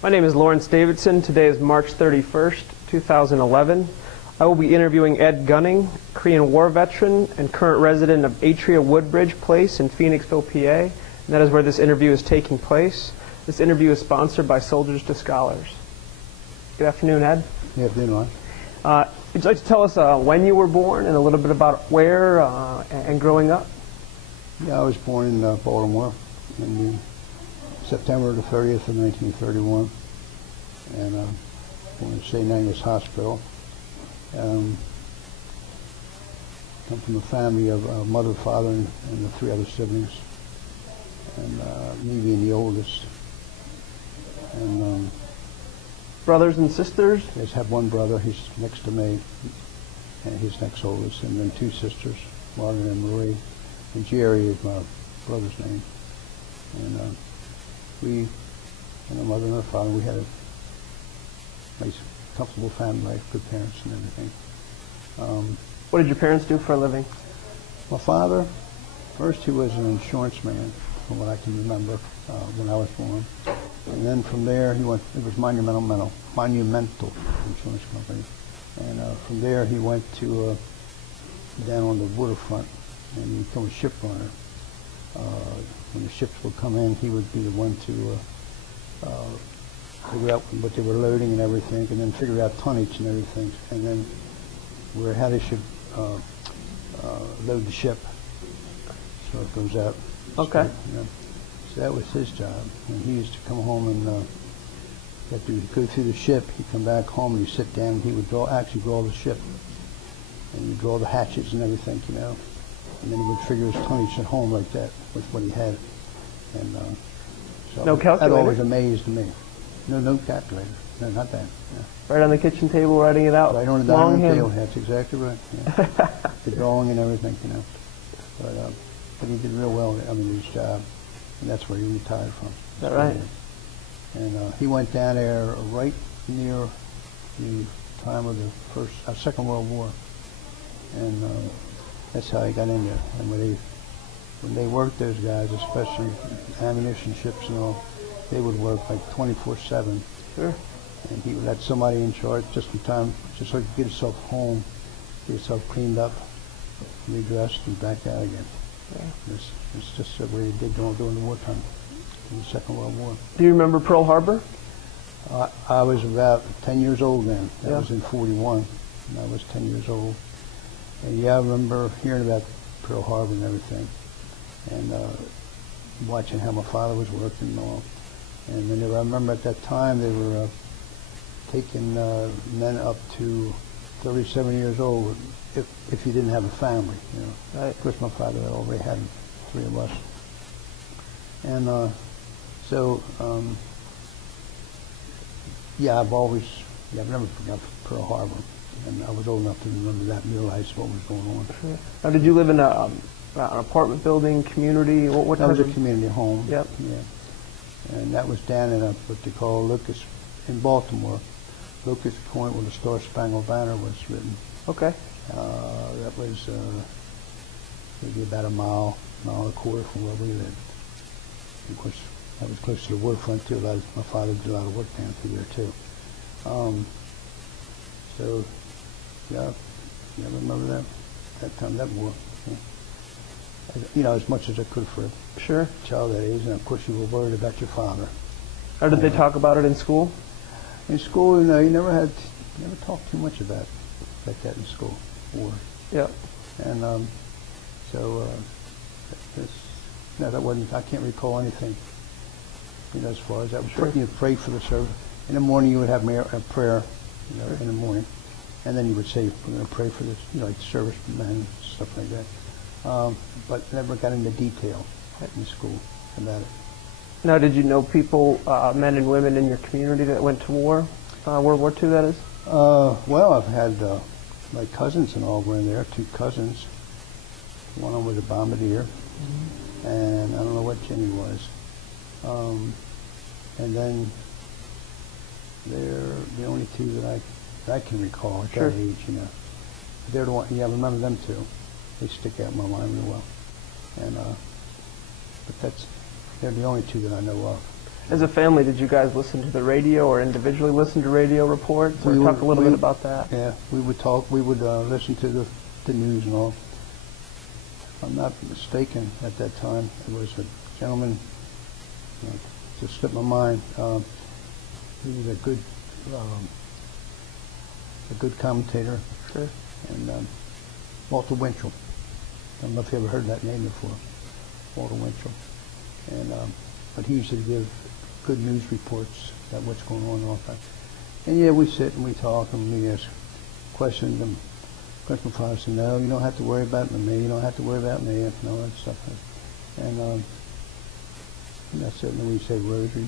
My name is Lawrence Davidson. Today is March 31st, 2011. I will be interviewing Ed Gunning, Korean War veteran and current resident of Atria Woodbridge Place in Phoenixville, PA. And that is where this interview is taking place. This interview is sponsored by Soldiers to Scholars. Good afternoon, Ed. Good afternoon, Would you like to tell us when you were born and a little bit about where and growing up? Yeah, I was born in Baltimore in September the 30th of 1931, and born in St. Agnes Hospital. Come from a family of mother, father, and the three other siblings, and me being the oldest. And Brothers and sisters? I just have one brother, he's next to me, and he's next oldest, and then two sisters, Margaret and Marie, and Jerry is my brother's name. And we, and our mother and our father, we had a nice, comfortable family life, good parents and everything. What did your parents do for a living? My father, first he was an insurance man, from what I can remember, when I was born. And then from there he went, it was Monumental Insurance Company. And from there he went to down on the waterfront and he became a ship runner. When the ships would come in, he would be the one to figure out what they were loading and everything, and then figure out tonnage and everything, and then how they should load the ship so it goes out. Okay. Straight, you know. So that was his job, and he used to come home and he'd go through the ship. He'd come back home and he'd sit down and he would actually draw the ship, and he'd draw the hatches and everything, you know. And then he would figure his tonnage at home like that with what he had. And so no calculator? That always amazed me. No calculator. No, not that. Yeah. Right on the kitchen table, writing it out. Right on the dining room table. That's exactly right. Yeah. The drawing and everything, you know. But he did real well. I mean, his job, and that's where he retired from. Is that right? And he went down there right near the time of the Second World War, and that's how he got in there. And when they worked, those guys, especially ammunition ships and all, they would work like 24/7. Sure. And he would have somebody in charge just in time, just so he could get himself home, get himself cleaned up, redressed, and back out again. Yeah. It's just the way they did during the wartime, in the Second World War. Do you remember Pearl Harbor? I was about 10 years old then. That Yeah. was in 41, and I was 10 years old. And yeah, I remember hearing about Pearl Harbor and everything, and watching how my father was working and all. And then I remember at that time they were taking men up to 37 years old if you didn't have a family, you know. Right. Of course, my father had already had three of us. And yeah, I've never forgot Pearl Harbor. And I was old enough to remember that and realize what was going on. Sure. Now, did you live in an apartment building, community? What That was type a community home. Yep. Yeah. And that was down in what they call Lucas, in Baltimore, Lucas Point, where the Star Spangled Banner was written. Okay. That was maybe about a mile and a quarter from where we lived. Of course, that was close to the waterfront too. My father did a lot of work down through there too. So, yeah, I remember that time, that war. Yeah. You know, as much as I could for a Sure. child that age, and of course you were worried about your father. Or did they talk about it in school? In school, you know, you never talked too much about like that in school. War. Yeah. And that wasn't. I can't recall anything. You know, as far as that was. Sure. You pray for the service. In the morning, you would have a prayer. You know, in the morning, and then you would say, "We're going to pray for this," you know, like servicemen, stuff like that. But never got into detail in school about it. Now, did you know people, men and women in your community that went to war, World War II, that is? Well, I've had my cousins and all were in there, two cousins. One of them was a bombardier, and I don't know what Jenny was. And then they're the only two that I can recall at Sure. that age, you know. They're the one, yeah, I remember them too. They stick out in my mind real well. And, but they're the only two that I know of. As a family, did you guys listen to the radio or individually listen to radio reports? Or talk a little bit about that. Yeah, we would talk. We would listen to the news and all. If I'm not mistaken, at that time, it was a gentleman, just slipped my mind. He was a good commentator. Sure. And Walter Winchell. I don't know if you ever heard that name before, Walter Winchell. And but he used to give good news reports about what's going on and all that. And yeah, we sit and we talk and we ask questions. And my father said, "No, you don't have to worry about me. You don't have to worry about me," and all that stuff. And that's it. And then we say rosary.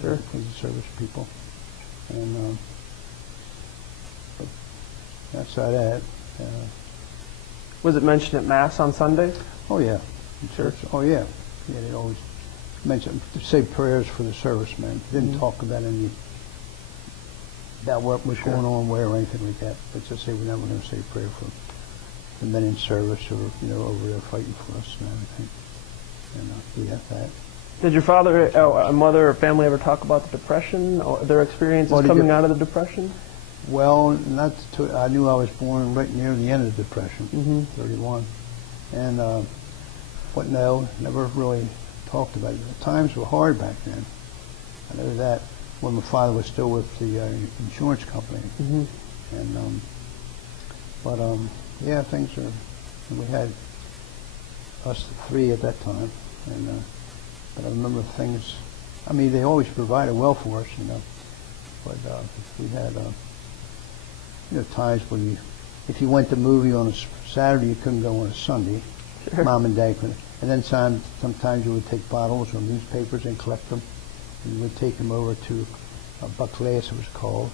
Sure. As a service people. And but outside that. Was it mentioned at Mass on Sundays? Oh yeah. Sure. Oh yeah. Yeah, they'd always mention, say prayers for the servicemen. Didn't talk about about what was going on where or anything like that. But just say we're never going to say a prayer for the men in service or over there fighting for us and everything. And we have that. Did your father, mother, or family ever talk about the Depression or their experiences coming out of the Depression? Well, I knew I was born right near the end of the Depression, 31. And but no, never really talked about it. The times were hard back then. I know that when my father was still with the insurance company. And but yeah, things are. And we had us three at that time, and but I remember things. I mean, they always provided well for us, But we had times when if you went to a movie on a Saturday, you couldn't go on a Sunday. Sure. Mom and Dad couldn't. And then sometimes you would take bottles or newspapers and collect them. And you would take them over to Buckley's, it was called,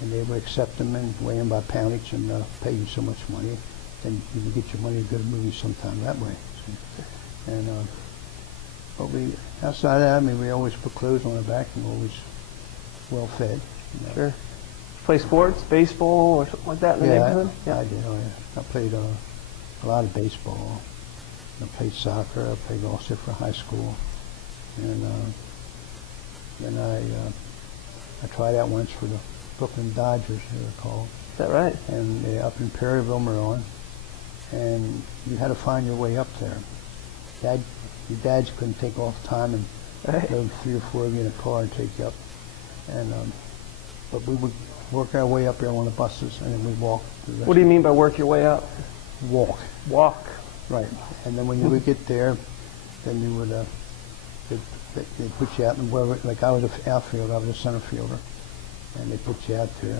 and they would accept them and weigh them by poundage and pay you so much money. Then you would get your money to go to movies sometime that way. See? And but outside of that, I mean, we always put clothes on our back and always well fed. Sure. Play sports, baseball, or something like that in the neighborhood? Yeah, I did. Oh, yeah. I played a lot of baseball. I played soccer. I played also for high school. And then I tried out once for the Brooklyn Dodgers, they were called. Is that right? And up in Perryville, Maryland. And you had to find your way up there. Your dads couldn't take off time and go 3 or 4 of you in a car and take you up. And but we would work our way up there on the buses, and then we'd walk. What do you mean by work your way up? Walk. Walk. Right. And then when you would get there, then you would they'd put you out in wherever. Like I was an outfielder, I was a center fielder, and they put you out there,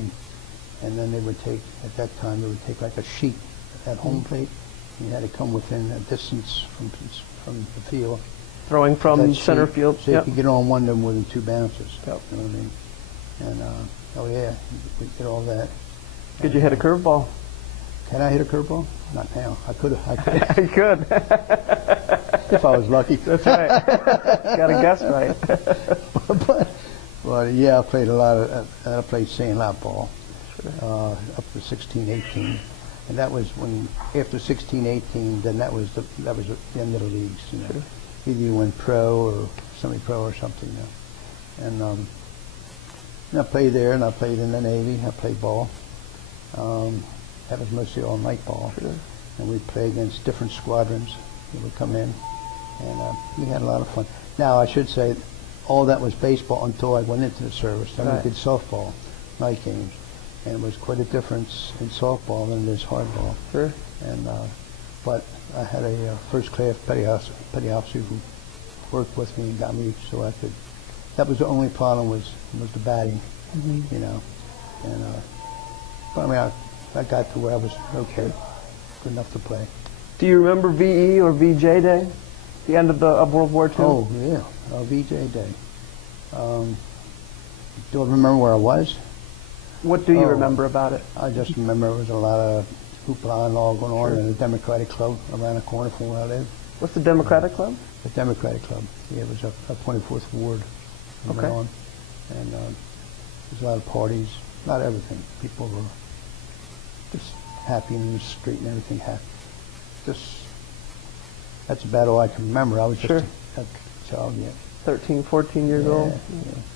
and then they would take at that time they would take like a sheet at home plate. And you had to come within a distance from the field. Throwing from center field. So you could get on one of them more than 2 bounces. Yep. You know what I mean? And oh yeah, we did all that. Could you hit a curveball? Can I hit a curveball? Not now. I could have. You could. If I was lucky. That's right. Got to guess right. but yeah, I played a lot of. I played sandlot ball up to 16, 18, and that was when after 16, 18, then that was the end of the leagues. Sure. Either you went pro or semi-pro or something. And I played there, and I played in the Navy. I played ball. That was mostly all-night ball. Sure. And we'd play against different squadrons that would come in, and we had a lot of fun. Now, I should say, all that was baseball until I went into the service. Then we did softball, night games, and it was quite a difference in softball than it is hardball. Sure. And but I had a first-class petty officer who worked with me and got me so I could. That was the only problem was the batting, And but I mean, I got to where I was okay, good enough to play. Do you remember VE or VJ Day? The end of World War II? Oh, yeah, VJ Day. Do I remember where I was? What do you remember about it? I just remember there was a lot of hoopla and all going on in the Democratic Club around the corner from where I live. What's the Democratic Club? The Democratic Club. Yeah, it was a 24th Ward in Maryland. And there's a lot of parties, not everything. People were just happy in the street and everything happy. Just, that's about all I can remember. I was just a child yet. 13, 14 years Yeah, old. yeah.